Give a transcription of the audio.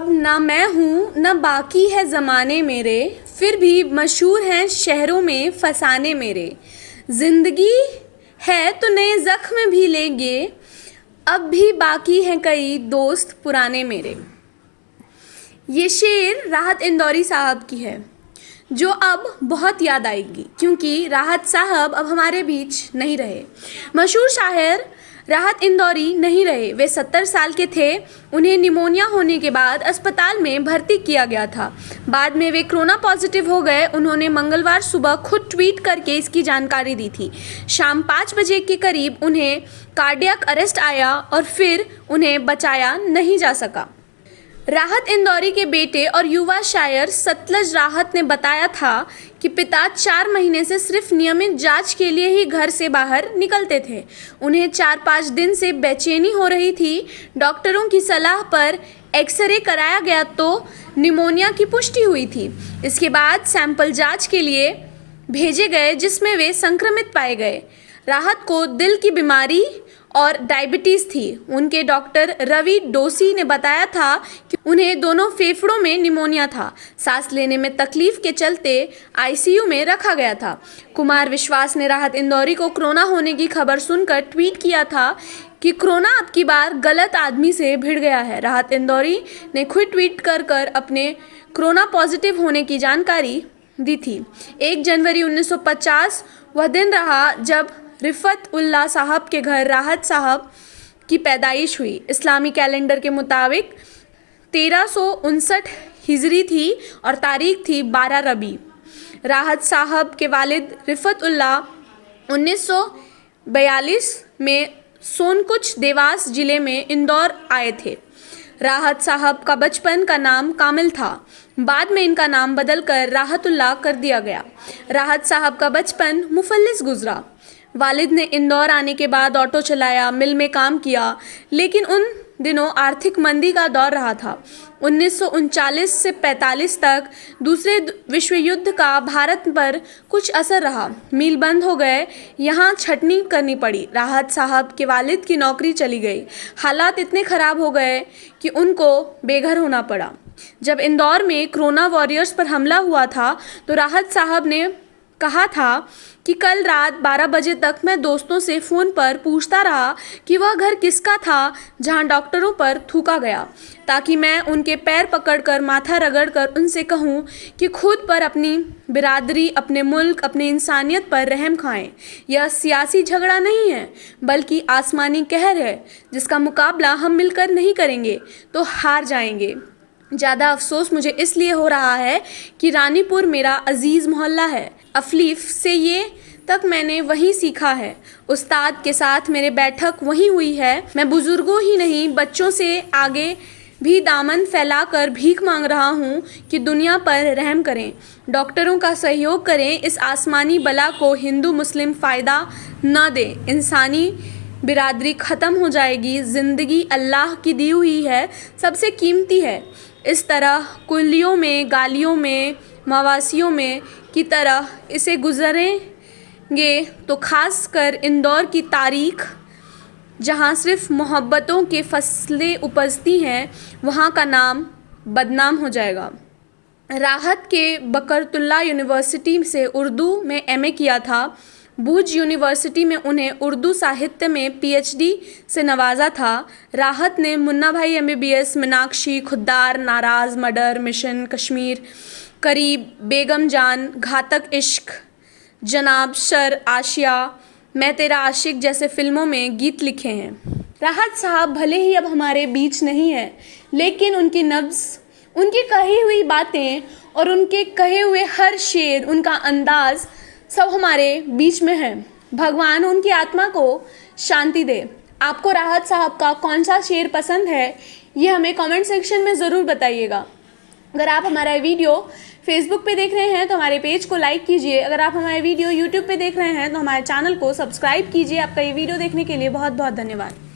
अब ना मैं हूँ न बाकी है ज़माने मेरे, फिर भी मशहूर हैं शहरों में फसाने मेरे। ज़िंदगी है तो नए ज़ख्म भी लेंगे, अब भी बाकी हैं कई दोस्त पुराने मेरे। ये शेर राहत इंदौरी साहब की है, जो अब बहुत याद आएगी क्योंकि राहत साहब अब हमारे बीच नहीं रहे। मशहूर शायर राहत इंदौरी नहीं रहे। वे 70 साल के थे। उन्हें निमोनिया होने के बाद अस्पताल में भर्ती किया गया था। बाद में वे कोरोना पॉजिटिव हो गए। उन्होंने मंगलवार सुबह खुद ट्वीट करके इसकी जानकारी दी थी। शाम 5 बजे के करीब उन्हें कार्डियक अरेस्ट आया और फिर उन्हें बचाया नहीं जा सका। राहत इंदौरी के बेटे और युवा शायर सतलज राहत ने बताया था कि पिता 4 महीने से सिर्फ नियमित जांच के लिए ही घर से बाहर निकलते थे। उन्हें 4-5 दिन से बेचैनी हो रही थी। डॉक्टरों की सलाह पर एक्सरे कराया गया तो निमोनिया की पुष्टि हुई थी। इसके बाद सैंपल जांच के लिए भेजे गए जिसमें वे संक्रमित पाए गए। राहत को दिल की बीमारी और डायबिटीज़ थी। उनके डॉक्टर रवि डोसी ने बताया था कि उन्हें दोनों फेफड़ों में निमोनिया था। सांस लेने में तकलीफ के चलते आईसीयू में रखा गया था। कुमार विश्वास ने राहत इंदौरी को कोरोना होने की खबर सुनकर ट्वीट किया था कि कोरोना अब की बार गलत आदमी से भिड़ गया है। राहत इंदौरी ने खुद ट्वीट कर अपने कोरोना पॉजिटिव होने की जानकारी दी थी। 1 जनवरी 1950 वह दिन रहा जब रिफत उल्लाह साहब के घर राहत साहब की पैदाइश हुई। इस्लामी कैलेंडर के मुताबिक 1359 हिजरी थी और तारीख थी 12 रबी। राहत साहब के वालिद रिफत उल्लाह 1942 में सोनकुच देवास जिले में इंदौर आए थे। राहत साहब का बचपन का नाम कामिल था। बाद में इनका नाम बदलकर राहतुल्लाह कर दिया गया। राहत साहब का बचपन मुफल्लिस गुजरा। वालिद ने इंदौर आने के बाद ऑटो चलाया, मिल में काम किया, लेकिन उन दिनों आर्थिक मंदी का दौर रहा था। 1939 से 45 तक दूसरे विश्व युद्ध का भारत पर कुछ असर रहा। मिल बंद हो गए, यहाँ छटनी करनी पड़ी। राहत साहब के वालिद की नौकरी चली गई। हालात इतने ख़राब हो गए कि उनको बेघर होना पड़ा। जब इंदौर में कोरोना वॉरियर्स पर हमला हुआ था तो राहत साहब ने कहा था कि कल रात 12 बजे तक मैं दोस्तों से फ़ोन पर पूछता रहा कि वह घर किसका था जहां डॉक्टरों पर थूका गया, ताकि मैं उनके पैर पकड़कर माथा रगड़कर उनसे कहूं कि खुद पर, अपनी बिरादरी, अपने मुल्क, अपने इंसानियत पर रहम खाएं। यह सियासी झगड़ा नहीं है बल्कि आसमानी कहर है जिसका मुकाबला हम मिलकर नहीं करेंगे तो हार जाएंगे। ज़्यादा अफसोस मुझे इसलिए हो रहा है कि रानीपुर मेरा अजीज़ मोहल्ला है। अफलीफ से ये तक मैंने वहीं सीखा है। उस्ताद के साथ मेरे बैठक वहीं हुई है। मैं बुज़ुर्गों ही नहीं बच्चों से आगे भी दामन फैलाकर भीख मांग रहा हूँ कि दुनिया पर रहम करें, डॉक्टरों का सहयोग करें। इस आसमानी बला को हिंदू मुस्लिम फ़ायदा न दे। इंसानी बिरादरी ख़त्म हो जाएगी। ज़िंदगी अल्लाह की दी हुई है, सबसे कीमती है। इस तरह कुल्लियों में, गालियों में, मवासियों में की तरह इसे गुजरेंगे तो ख़ास कर इंदौर की तारीख़, जहाँ सिर्फ मोहब्बतों के फसलें उपजती हैं, वहाँ का नाम बदनाम हो जाएगा। राहत के बकरतुल्लाह यूनिवर्सिटी से उर्दू में एमए किया था। भूज यूनिवर्सिटी में उन्हें उर्दू साहित्य में पीएचडी से नवाजा था। राहत ने मुन्ना भाई एमबीबीएस, मीनाक्षी, खुद्दार, नाराज़, मर्डर, मिशन कश्मीर, करीब, बेगम जान, घातक इश्क, जनाब, शर, आशिया, मैं तेरा आशिक जैसे फिल्मों में गीत लिखे हैं। राहत साहब भले ही अब हमारे बीच नहीं है, लेकिन उनकी नब्ज़, उनकी कही हुई बातें और उनके कहे हुए हर शेर, उनका अंदाज़ सब हमारे बीच में है। भगवान उनकी आत्मा को शांति दे। आपको राहत साहब का कौन सा शेर पसंद है, ये हमें कमेंट सेक्शन में ज़रूर बताइएगा। अगर आप हमारा वीडियो फेसबुक पे देख रहे हैं तो हमारे पेज को लाइक कीजिए। अगर आप हमारे वीडियो यूट्यूब पे देख रहे हैं तो हमारे चैनल को सब्सक्राइब कीजिए। आपका ये वीडियो देखने के लिए बहुत बहुत धन्यवाद।